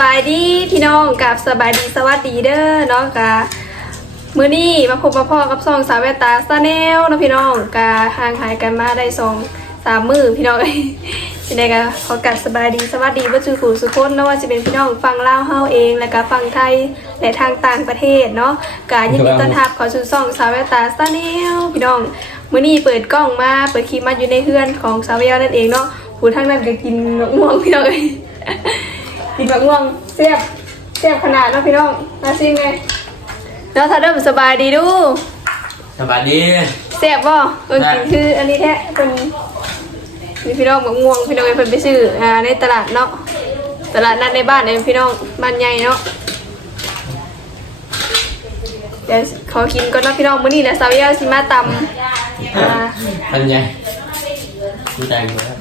บายดีพี่น้องกับสบายดีสวัสดีเด้อเนาะกะมื้อนี้มาพบมาพ่อกับซองสาวแวตาซาแนลนะพี่น้องกะห่างหายกันมาได้สองสามมือพี่น้องเอ้ยสิได้กะขอกัดสบายดีสวัสดีบ่จูขู่สุคนเนาะว่าจะเป็นพี่น้องฟังเล่าเฮาเองแล้วก็ฟังไทยและทางต่างประเทศเนาะกะยินดีต้อนรับข้าสู่ซองสาวแวตาซาแนลพี่น้องมื้อนี้เปิดกล้องมาเปิดคลิปมาอยู่ในเฮือนของสาวแววนั่นเองเนาะผู้ทางนั้นก็กินมะม่วงพี่น้องเอ้ย กินมะม่วงเสียบเสียบขนาดเนาะพี่น้องมาซิไงแล้วถ้าเริ่มสบายดีดูสบายดีเสียบบ่เออกินคืออันนี้แท้เป็นนี่พี่น้องมะม่วงพี่น้องเพิ่นไปซื้ออ่าในตลาดเนาะตลาดนัดในบ้านเนี่ยพี่น้องบ้านใหญ่เนาะเดี๋ยวขอกินก่อนเนาะพี่น้องมื้อนี้แหละสาวยาสิมาตำอ่าทันไงดูใจกูแล้ว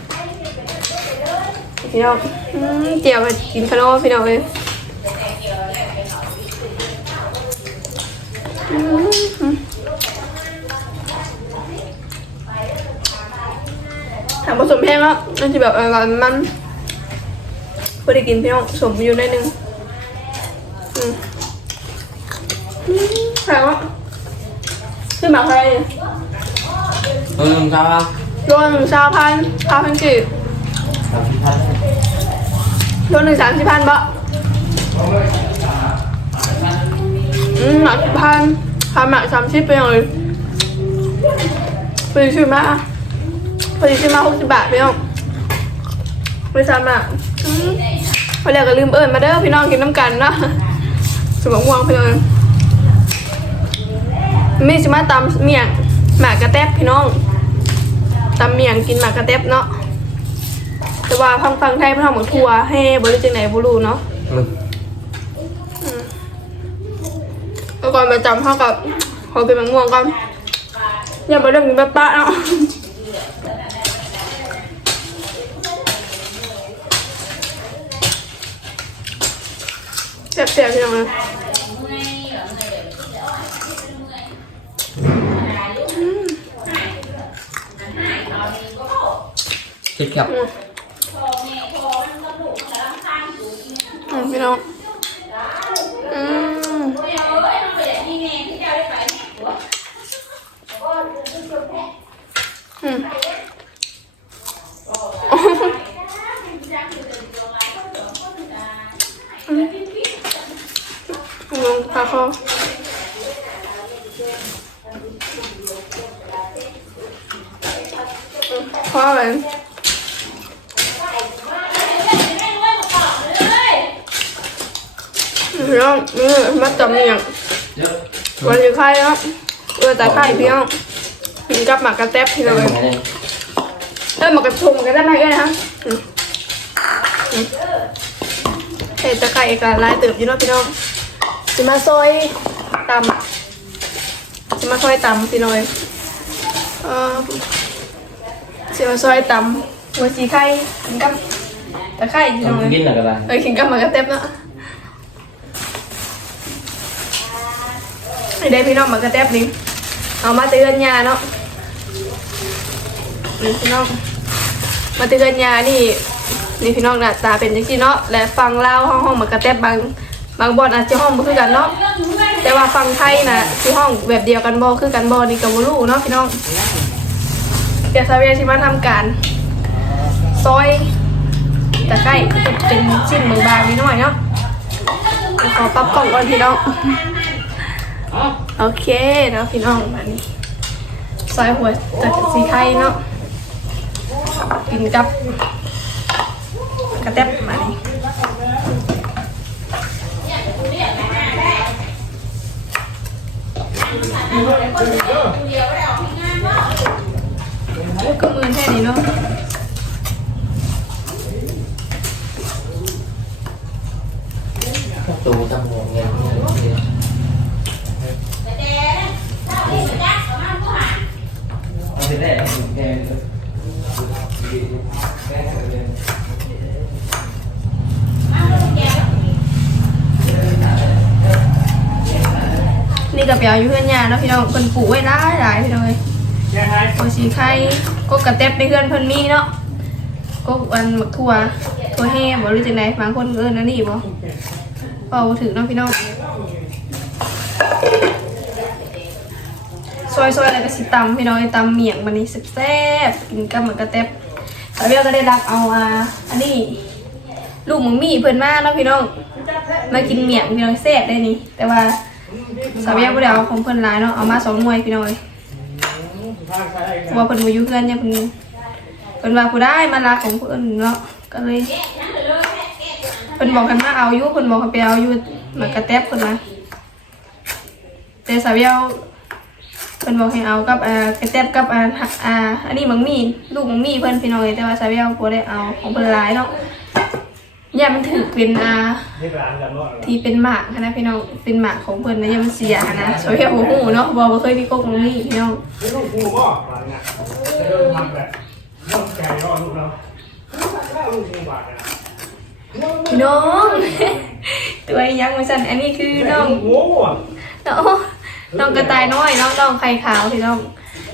พี่น้องอืมเจียวไปกินขนมพี่น้องเลยอืมถามผสมแห้งแล้วมันจะแบบอร่อยมันเพื่อได้กินพี่น้องสมอยู่ในอยหนึงอืมอืมแพงวะขึ้นมาใครเออครับโลหนึ่งชาวพันชาวพันกี่สามสิบพัน โลหนึ่งสามสิบพันบะอืมหมักสิบพันพันหมักสามสิบไปเลยพอดีชื่อมาพอดีชื่อมาหกสิบบาทพี่น้องไปซ้ำอะอืมพอเรียกก็ลืมเอิญมาเด้อพี่น้องกินน้ำกันเนาะสมองม่วงพี่น้องมีสิมาตำเมี่ยงหมากกระแตบพี่น้องตำเมี่ยงกินหมากกระแตบเนาะ แต่ว่าฟังฟังไทยเพื่อนทำเหมือนทัวร์ให้บริจังไหนบุรูเนาะมึงแล้วก่อนไปจำเท่ากับขอเป็นมะม่วงก่อนอย่ามาเรื่องนี้แบบปะเนาะเสียบๆพี่น้องเลยคิดครับ อืมพี่น้องอืมอืมลงพาเขาพอเลยพี่น้องนี่มาจำเนี่ยง เยอะ วันนี้ไข่เนาะเออแต่ไข่พี่น้องกินกับหมากกระแตบพี่น้องเลยเออหมากกระทุงกันได้ไหมเอ้ยนะคะอืมอืมเห็ดตะไคร้กับลายเติบอยู่เนาะพี่น้องสิมาซอยตำสิมาซอยตำพี่น้องเลยเออสิมาซอยตำหัวสีไข่กินกับตะไคร้พี่น้องทำเลยกินหรืออะไรเออกินกับหมากกระแตบเนาะ ไอ้ได้พี่น้องมากระแตบนี่เอามาเตือนยาเนาะนี่พี่น้องมาเตือนยานี่นี่พี่น้องหน้าตาเป็นจังซี่เนาะและฟังเล่าห้องห้องมากระแตบบางบางบอนอาจจะห้องบ่คือกันเนาะแต่ว่าฟังไทยนะที่ห้องแบบเดียวกันบ่คือกันบ่นี่ก็บ่รู้เนาะพี่น้องเดี๋ยวซาเวียสิมาทำการซอยตะไคร้เป็นชิ้นบางๆนิดหน่อยเนาะเดี๋ยวขอปรับกล่องก่อนพี่น้อง โอเคเนาะพี่น้องมานี่ซอยหัวตะสีไข่เนาะกินกับกระแตบมานี่ก็มือแค่นี้เนาะตูตำหัวเงี้ย เอาไปได้แกนี่กับเปียวอยู่เพื่อนยาเนาะพี่น้องเพิ่นปลูกไว้หลายหลายพี่น้องเอ้ยโอสีไข่ก็กระแตบในเพื่อนเพิ่นมีเนาะก็อันหมักทั่วถั่วแห้บ่หรือจังไดบางคนเอิ้นอันนี้บ่เป่าบ่ถึงเนาะพี่น้อง ซอยๆแล้วก็สิตำพี่น้องตำเมี่ยงมันนี่แซ่บๆกินกับเหมันกระแตบสาวเบียก็ได้รับเอาอ่าอันนี้ลูกหมึงมี่เพิ่นมาเนาะพี่น้องมากินเมี่ยงพี่น้องแซ่บได้นี่แต่ว่าสาวเบียบ่ได้เอาของเพิ่นหลายเนาะเอามาสองหน่วยพี่น้อยว่าเพิ่นบ่อยู่เพื่อนเนี่ยเพิ่นเพิ่นว่าผู้ได้มาลาของเพิ่นเนาะก็เลยเพิ่นบอกกันมาเอาอยู่เพิ่นบอกให้ไปเอาอยู่หมันกระแตบเพิ่นมาแต่สาวเบีย เพิ่นบอกให้เอากับอ่ากระแตบกับอ่าอ่าอันนี้หมังมี่ลูกหมังมี่เพิ่นพี่น้องเอ้ยแต่ว่าสาวเบียบ่ได้เอาของเพิ่นหลายเนาะอย่ามันถือเป็นอาที่เป็นหมากหั้นนะพี่น้องเป็นหมากของเพิ่นนะอย่ามันเสียหั้นนะสวยแค่หูหูเนาะบอกว่าเคยมีกกมังนี่พี่น้องไม่ต้องกูบ่หลังเนี่ยจะโดนทำแบบต้องแกรอลูกเราถ้าลูกกูบาดเนี่ยพี่น้อง ตัวยังมาสั่นอันนี้คือน้องโง่อะน้อง น้องกระต่ายน้อยน้องน้องไข่ขาวพี่น้อง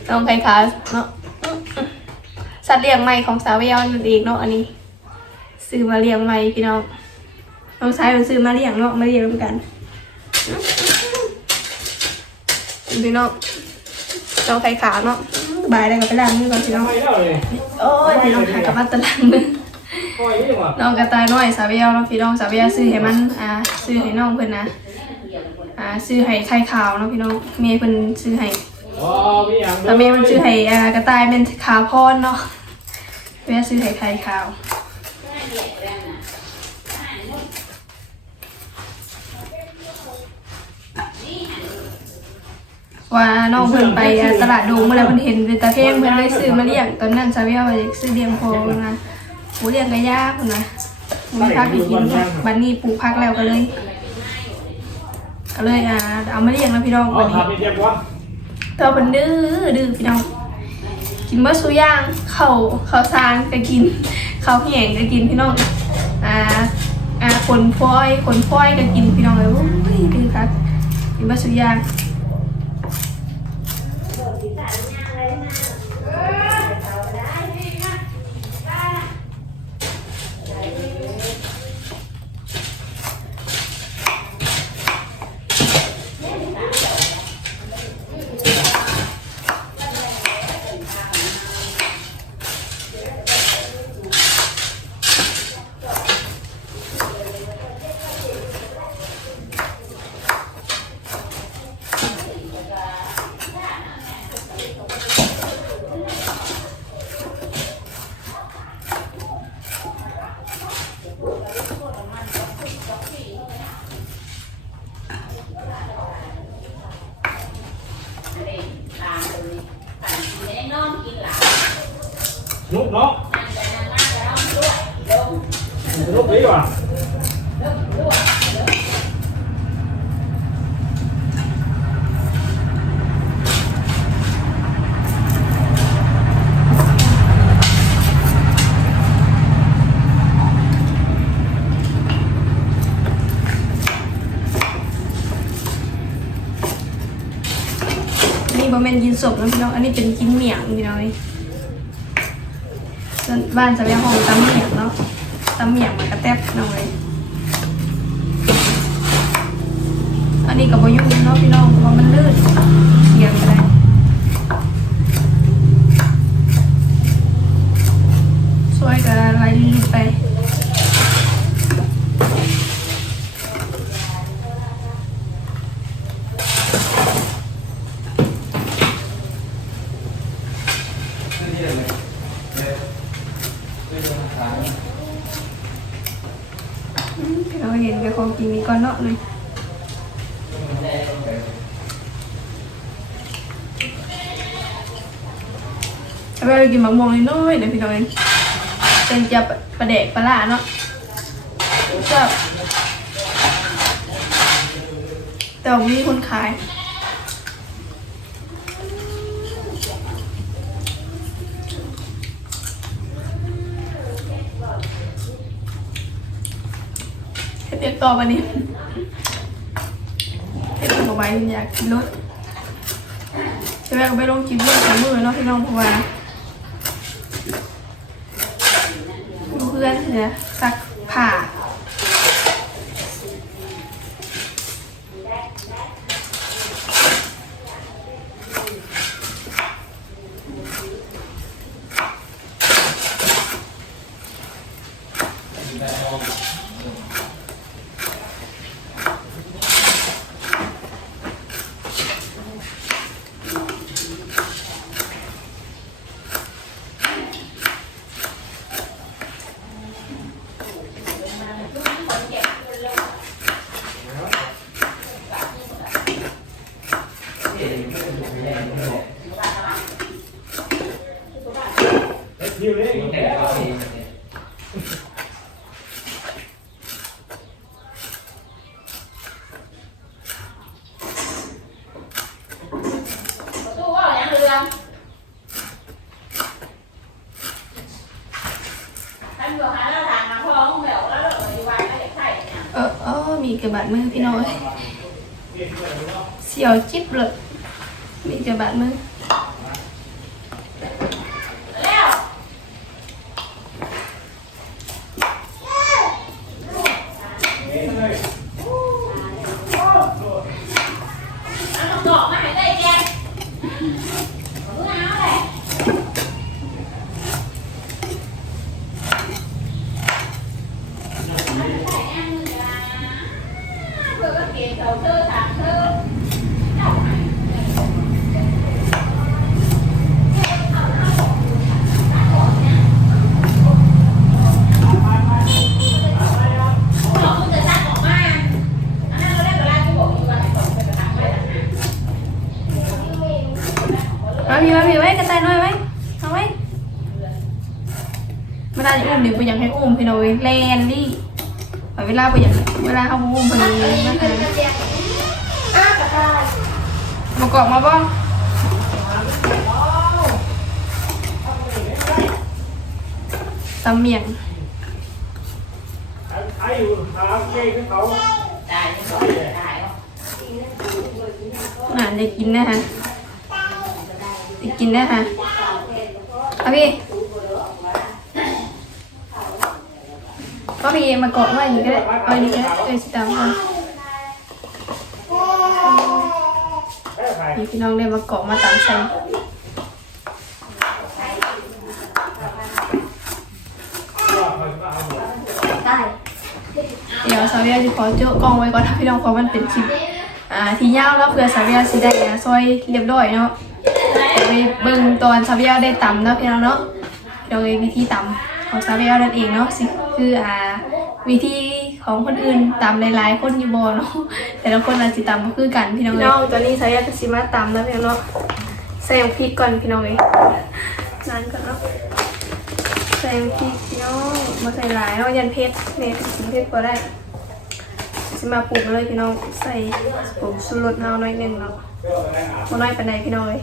น้องไข่ขาวเนาะอื้ออื้อสัตว์เลี้ยงใหม่ของสาวเยาวนั่นเองเนาะอันนี้ซื้อมาเลี้ยงใหม่พี่น้องน้องชายมันซื้อมาเลี้ยงเนาะมาเลี้ยงร่วมกันพี่น้องน้องไข่ขาวเนาะบายแล้วก็ไปล้างมือก่อนพี่น้องไม่ได้เลยโอ้ยพี่น้องหากลับมาตะลังมือปล่อยนี่ว่ะน้องกระต่ายน้อยสาวเบียวเนาะพี่น้องสาวเบียวซื้อให้มันอ่าซื้อให้น้องเพิ่นนะ อ่าซื้อให้ไข่ขาวเนาะพี่น้องเมย์เพิ่นซื้อให้อ๋อพี่ยังแต่เมย์มันซื้อให้อ่ากระต่ายเป็นขาวพรเนาะเบียซื้อให้ไข่ขาวว่าน้องเพิ่นไปอ่าตลาดโดงเมื่อไรเพิ่นเห็นเป็นตาเท่งเพิ่นเลยซื้อมาเลี้ยงตอนนั้นสาวเบียวว่าอยากซื้อเลี้ยงพอนะโหเลี้ยงกระยาเพิ่นนะมีพักให้กินบัดนี้ปลูกพักแล้วก็เลย ก็เลยอ่าเอามาเลี้ยงแล้วพี่น้องอ๋อวันนี้ทำเป็นเจ็บวะตัวมันดื้อดื้อพี่น้อง กินเมื่อสุย่างเขาเขาซานก็กินเขาแห้งก็กินพี่น้องอ่าอ่าขนฟอยขนฟอยก็กินพี่น้องเลยโอ้ยดื้อครับกินเมื่อสุย่างตามเลยปั่นกินไม่ได้นอนกินหลับ นุกเนาะ นั่งไปนั่งมาแล้วด้วยลง นุกดีว่ะ ลงด้วย นี่บะ เมนกินศพนะพี่น้องอันนี้เป็นกินเหมี่ยงพี่น้องเลยส่วนบ้านจะเรียกห้องตำเหมี่ยงเนาะตำเหมี่ยงมันกระแทบพี่น้องเลยอันนี้กับบะยุ่งเนาะพี่น้องเพราะมันลื่นเสียงไปช่วยกันไล่ลื่นไป เราเห็นกับของกินนี้ก่อนเนาะเลย เอาไปกินมะม่วงน้อยๆเดี๋ยวพี่น้อยเป็นจะประเดกปลาร้าเนาะก็แต่ว่ามีคนขายเรียกต่อมานี่เรียกต่อไปอยากกินรถจะแม่ก็ไปลงกินเรื่องของมือเนาะพี่น้องเพราะว่า ดูเพื่อนเดี๋ยวซักผ้า ฮิวเลย แค่เอาเอง ตู้ว่าอย่างเรือท่านอยู่หาเราทางมาท้องแบบแล้วเราอยู่บ้านไม่ได้ใช่เนี่ย เออเอ อมีกระบาดมือพี่น้อยเสียวจิ๊บเลยมีกระบาดมือ แล้ว เอาดอกมาให้ได้แกรู้เอาแหละเพื่อก็เก็บเขาเธอถามเธอเจ้าไหน บอกคุณจะซักออกมาอันนั้นเราได้เวลาที่บอกอยู่ว่าให้ส่งไปกระถางไว้ต่างหาก มาพี่มาพี่ไว้กระต่ายน้อยไว้เอาไว้เวลาจะอุ้มเดี๋ยวไปอยากให้อุ้มพี่น้อยแลนดิเอาเวลาไปอยากเวลาเขาอุ้มพอดีนะคะมากรอกมาบ้างตำเมียงไอ้อยู่หาเก่งเขาได้ไม่บอกได้หรอกอ่าได้กินนะฮะได้กินนะฮะเอาพี่ ก็พี่มากรอกไว้อย่างนี้ก็ได้เอาอย่างนี้ก็ได้เอ้ยสิตามมาแค่ใครนี่พี่น้องได้มากรอกมาตามใส่ก็คอยก็เอาหมดเดี๋ยวสาวเวียจะขอเจาะกล้องไว้ก่อนนะพี่น้องเพราะมันเป็นคลิปอ่าที่ยาวแล้วเพื่อสาวเวียสิได้อ่าซอยเรียบร้อยเนาะเดี๋ยวไปเบิ่งตอนสาวเวียได้ตำเนาะพี่น้องเนาะเดี๋ยววิธีตำของสาวเวียนั่นเองเนาะสิ คืออ่าวิธีของคนอื่นตำหลายๆ คนอยู่บ่เนาะแต่ละคนอาจสิตำบ่คือกันพี่น้องน้องตอนนี้สาวเวียก็สิมาตำแล้วพี่น้องเนาะใส่พริกก่อนพี่น้องเอ้ยนั่นก่อนเนาะใส่พริกเนาะมาใส่หลายเนาะยันเพชรเนี่ยสิเพชรก็ได้สิมาปรุงเลยพี่น้องใส่ผงชูรสเนาหน่อยหนึงเนาะบ่น้อยปานใดพี่น้องเอ้ย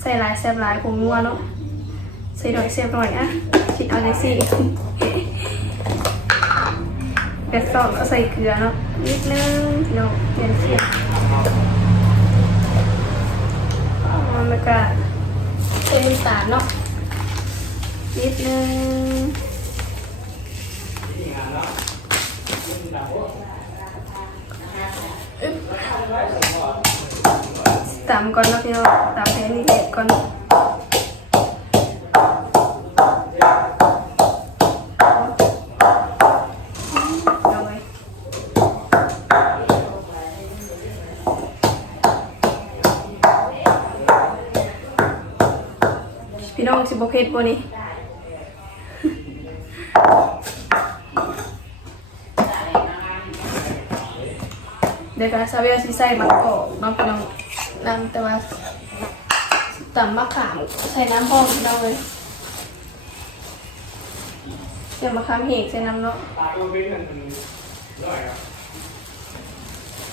ใส่หลายแซ่บหลายผงนัวเนาะใส่หน่อยแซ่บหน่อยอะคิดเอาจังซี่ เป็ดซองก็ใส่เกลือเนาะนิดนึงพี่น้องเปลี่ยนเสียงเอาแล้วก็ใส่น้ำตาลเนาะนิดนึงอึ๊บตำก่อนนะพี่น้องตำให้นี่เด็ดก่อนเอาไว้พี่น้องสิ บเพชรบ่นี่เดี๋ยวก็ซาเวียสิใส่มะกอกเนาะพี่น้องน้ำแต่ว่าตำมะขามใส่น้ำพองพี่น้องเลยเดี๋ยวมะขามเหกใส่น้ำเนาะตาตัวเป็นนั่นร้อยครับ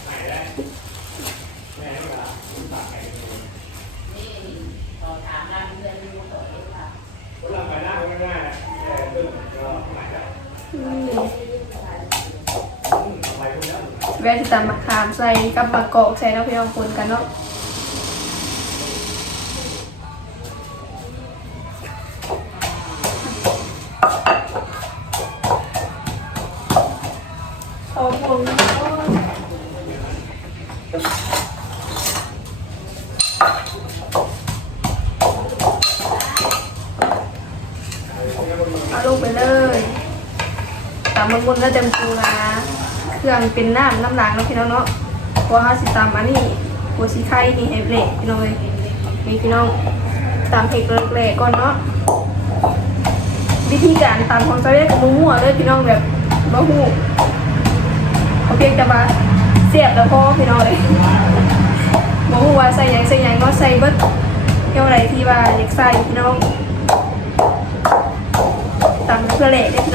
ไหนได้ แวะไปหน้าคนหน้าแต่เพิ่มมามไปคนแล้วชิตำมะขามใส่กับมะกอกใส่เนาะพี่น้องปนกันเนาะ นมุนแล้วเต็มปูนะเครื่องเป็นน้ำน้ำหลังเนาะพี่น้องเนาะเพราะว่าสิตำอันนี้หัวสีไข่นี่ให้เบรกพี่น้องเลยนี่พี่น้องตำเผ็ดเลกๆก่อนเนาะวิธีการตำของซาเว่กับมั่วเลยพี่น้องแบบบ่ฮู้เขาเพียงแต่มาเสียบแล้วพ่อพี่น้องเลยบ่ฮู้ว่าใส่ยังใส่ยังเนาะใส่เบิดเท่าไรที่ว่าอยากใส่พี่น้องตำเพื่อเละเล็กน้พราะ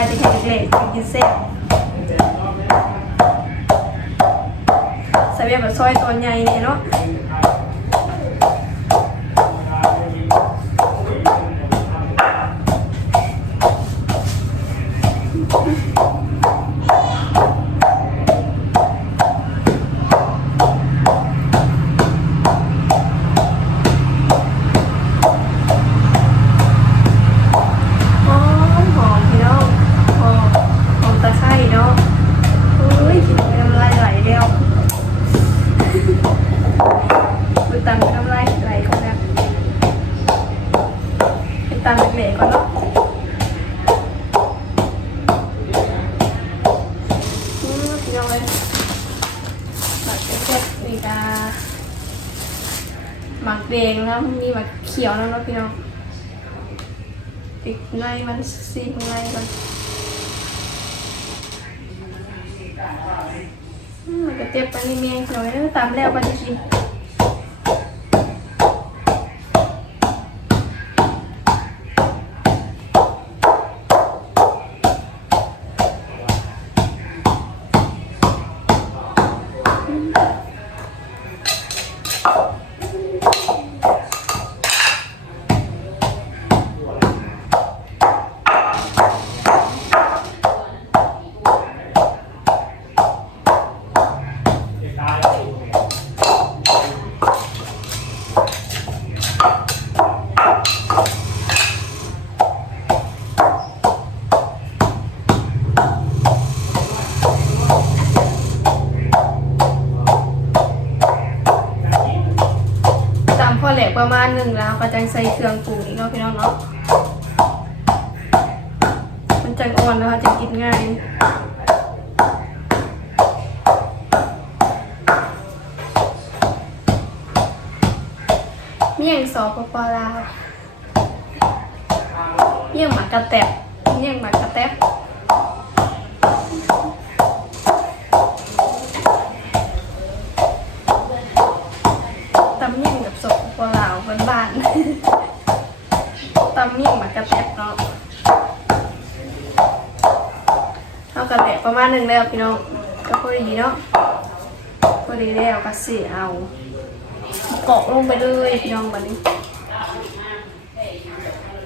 ว่าจะแค่เล็กๆกินเส้นสเวียแบบซอยตัวใหญ่เนี่ยเนาะ แล้วเนาะพี่น้องติดในมันซีข้างในก่อนอืมมันก็เจ็บไปนี่เมียงหน่อยแล้วตามแล้วก็จะกิน ก็จะใส่เครื่องปรุงอีกเนาะพี่น้องเนาะมันจังอ่อนแล้วค่ะจะกินง่ายเมี่ยงสอปปลาวเมี่ยงหมากกระแตบเมี่ยงหมากกระแตบตำเมี่ยงกับสดปลาวบ้าน ตำเมี่งมากกระแตบเนาะเอากระแตบประมาณหนึ่งแล้วพี่น้องก็พอดีเนาะพอดีแล้วก็เสียเอาเกาะลงไปเลยพี่น้องบัดนี้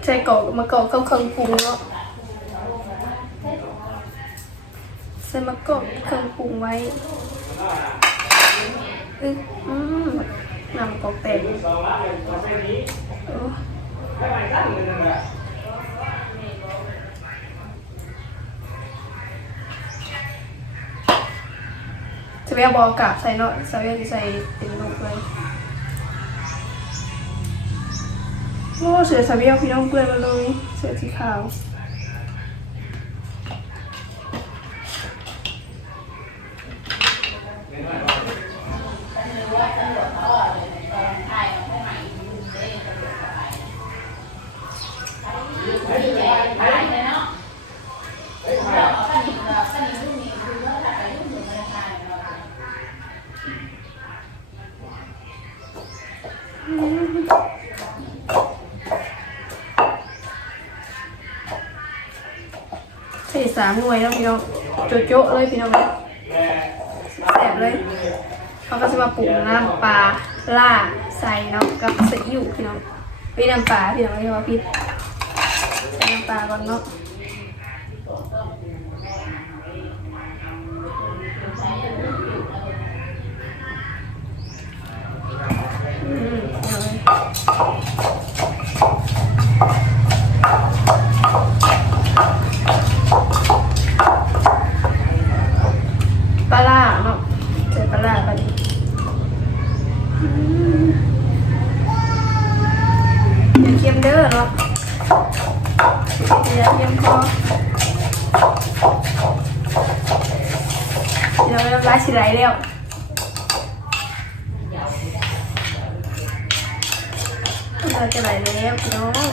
ใส่เกาะมาเกาะกับเครื่องปรุงเนาะใส่มะกอกเครื่องปรุงไว้อืออืม นำกอกแตกโอ้จะไปเอาบอกาบใส่เนาะใส่จะใส่เต็มลูกเลยโอ้เสือสาเบียพี่น้องเปื้อนมาเลยเสือสีขาวามหน่วยนะพี่น้องโจ๊ะๆเลยพี่น้องแสบเลยเขาก็จะมาปรุงน้ำปลาล่าใส่เนาะกับซีอิ๊วพี่น้องพี่น้ำปลาพี่น้องเรียกว่าพี่ใส่น้ำปลาก่อนเนาะอืมเอาเลยปลาล่าเนาะใส่ปลาล่าไปดิอืมอย่าเค็มเด้อเนาะอย่าเค็มพอ สิไหลแล้วน้ำตาจะไหลแล้วพี่น้อง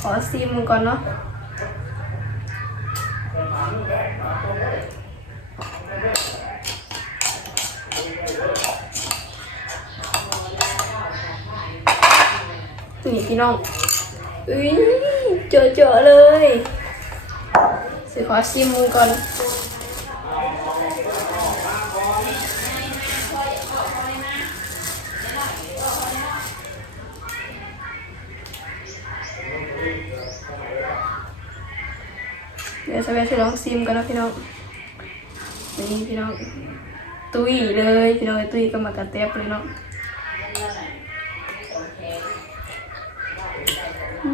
ขอซิมก่อนเนาะนี่พี่น้อง อุ้ยเจอเจอๆเลยสิขอชิมมือก่อน ดี๋ยวสเปซจะลองซิมกันนะพี่น้องนี่พี่น้องตุ้ยเลยพี่น้องตุ้ยก็มากระเตบเลยเนาะอื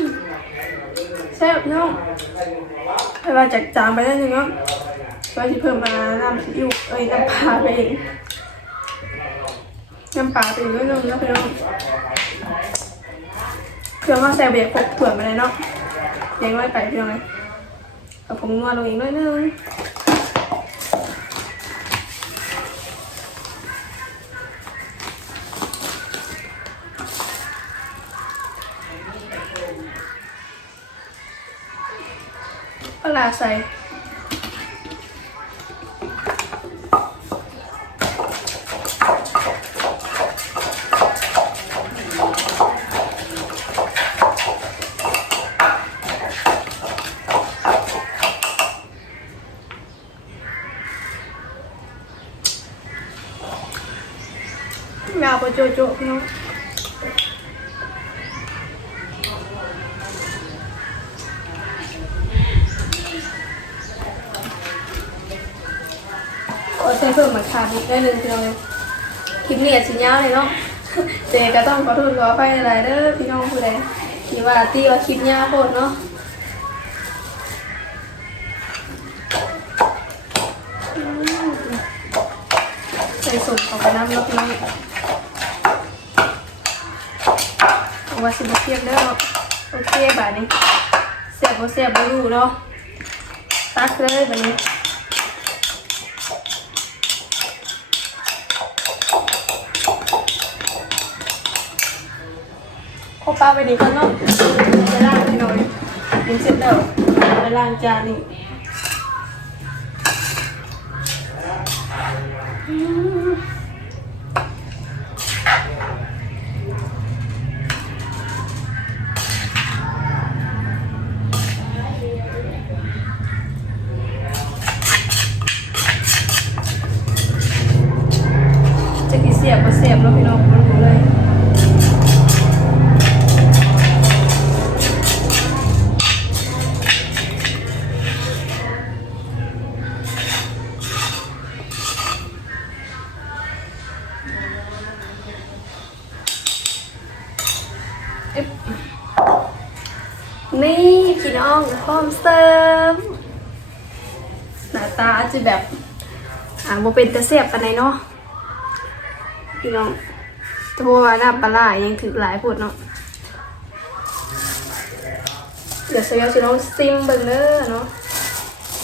มแซ่บเนาะไปว่าจากจางไปได้วนึงเนาะก็จะเพิ่มมาน้ำซีอิ๊วเอ้ยน้ำปลาไปเองน้ำปลาไปอีกนิดนึงนะพี่น้องเครื่องข้าแซ่บเบียร์ครบถ้วนไปเลยเนาะเลี้ยงไว้ไปพี่น้องเลย เอาผงนัวลงอีกน้อยนึงปลาใส่ ยาวไปโจโจพี่น้องโอ้ใส่เพิ่มมาขาดนิดได้หนึ่งพี่น้องเลยคลิปนี้อาจสิยาวเลยเนาะเจก็ต้องขอโทษขอไปหลายๆเด้อพี่น้องผู้ใดที่ว่าตีว่าคลิปยาวโพดเนาะใส่สมของไปน้ำเนาะพี่น้องเอา ว่าสิบเทียบเด้อเนาะโอเคบาดนี้เสียบเสียบบรู้เนาะตักเลยบาดนี้โอป้าไปดีก่อนเนาะไปล้างให้หน่อยยิงเสร็จแล้วไปล้างจานนี่อืม เป็นตะเสียบกันไหนเนาะพี่น้องแต่เพราะว่าน้ำปลาร้ายังถือหลายพูดเนาะเดี๋ยวเซลพี่น้องซิมเบิ่งเด้อเนาะ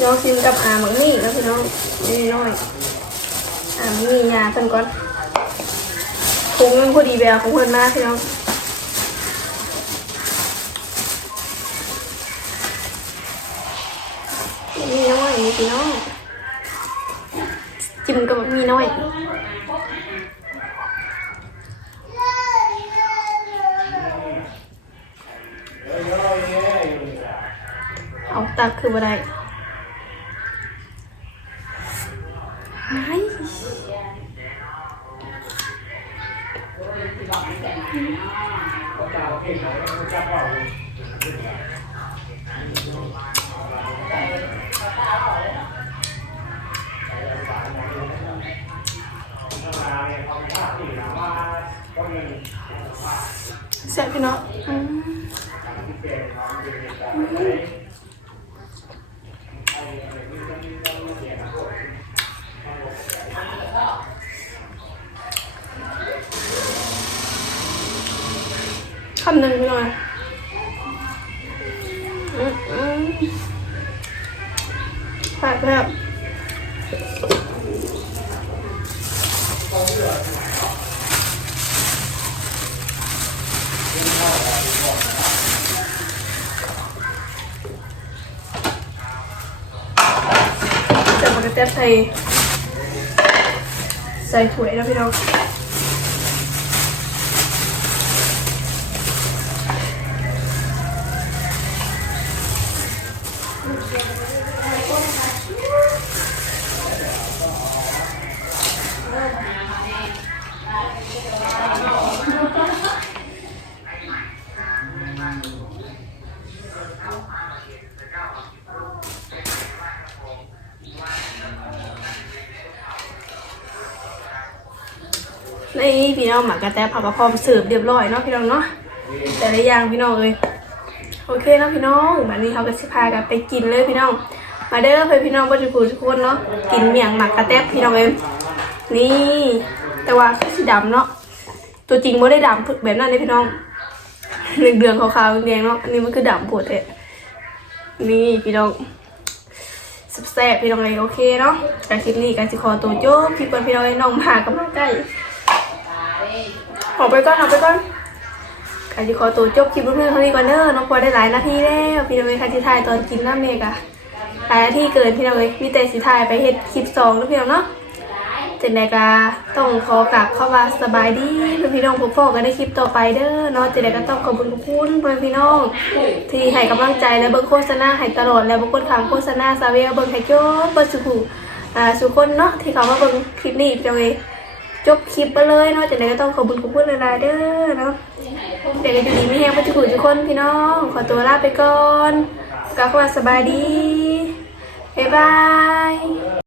น้องซิมกับอาหมักนี่แล้วพี่น้องนี่น้อยอาหมักนี่ยาเพิ่นก่อนคงพอดีแบบของเพิ่นมากพี่น้องมีน้อยมีพี่น้อง จิ้มกับมีน้อยเอาตักคือบ่ได้ไอ้แซ่บพี่น้องอืมคำหนึ่งพี่น้องอืมอืมแซ่บแซ่บ กระเทียม ใส่ถ้วยแล้วพี่น้อง หมักกระแตผักกระพราเสิร์ฟเรียบร้อยเนาะพี่น้องเนาะแต่ละอย่างพี่น้องเลยโอเคเนาะพี่น้องวันนี้เขาก็สิพากันไปกินเลยพี่น้อง มาเด้อเพื่อนพี่น้องบริบูรณ์ทุกคนเนาะกินเมี่ยงหมักกระแตบพี่น้องเองนี่ แต่ว่าคือสีดำเนาะตัวจริงไม่ได้ดำแบบนั้นเลยพี่น้องเหลืองเดืองๆขาวๆแดงเนาะอันนี้มันคือดำปวดเลยนี่พี่น้องแซ่บพี่น้องเลยโอเคเนาะการคลิปนี้การสิขอตัวโจ้คลิปก่อนพี่น้องเลยน้องมากำลังใจ ออกไปก่อนออกไปก่อนการสิขอตัวจบคลิปเพื่อนๆเท่านี้ก่อนเด้อน้องพลอยได้หลายนาทีแล้วพี่น้องเลยค่ะที่ถ่ายตอนกินน้ำเมกอะหลายนาทีเกินพี่น้องเลยมีแต่สิถ่ายไปเฮ็ดคลิปสองแล้วพี่น้องเนาะจังใดก็ต้องขอกลับเข้ามาสบายดีเพื่อนพี่น้องพบกันในคลิปต่อไปเด้อเนาะจังใดก็ต้องขอบคุณทุกคนเพื่อนพี่น้อง ที่ให้กำลังใจและเบิ่งโฆษณาให้ตลอดและบางคนถามโฆษณาซาเวลเบิ่งให้จบเบิ่งสุขุอ่าสุคนเนาะที่เขามาเบิ่งคลิปนี้พี่น้องเอง จบคลิปไปเลยเนาะจังใดก็ต้องขอบคุณทุกคนหลายๆเด้อเนาะเดี๋ยวก็อยู่ดีไม่แห้งมาจุกุทุกคนพี่น้อง ขอตัวลาไปก่อนกลับเข้มาสบายดีบ๊ายบาย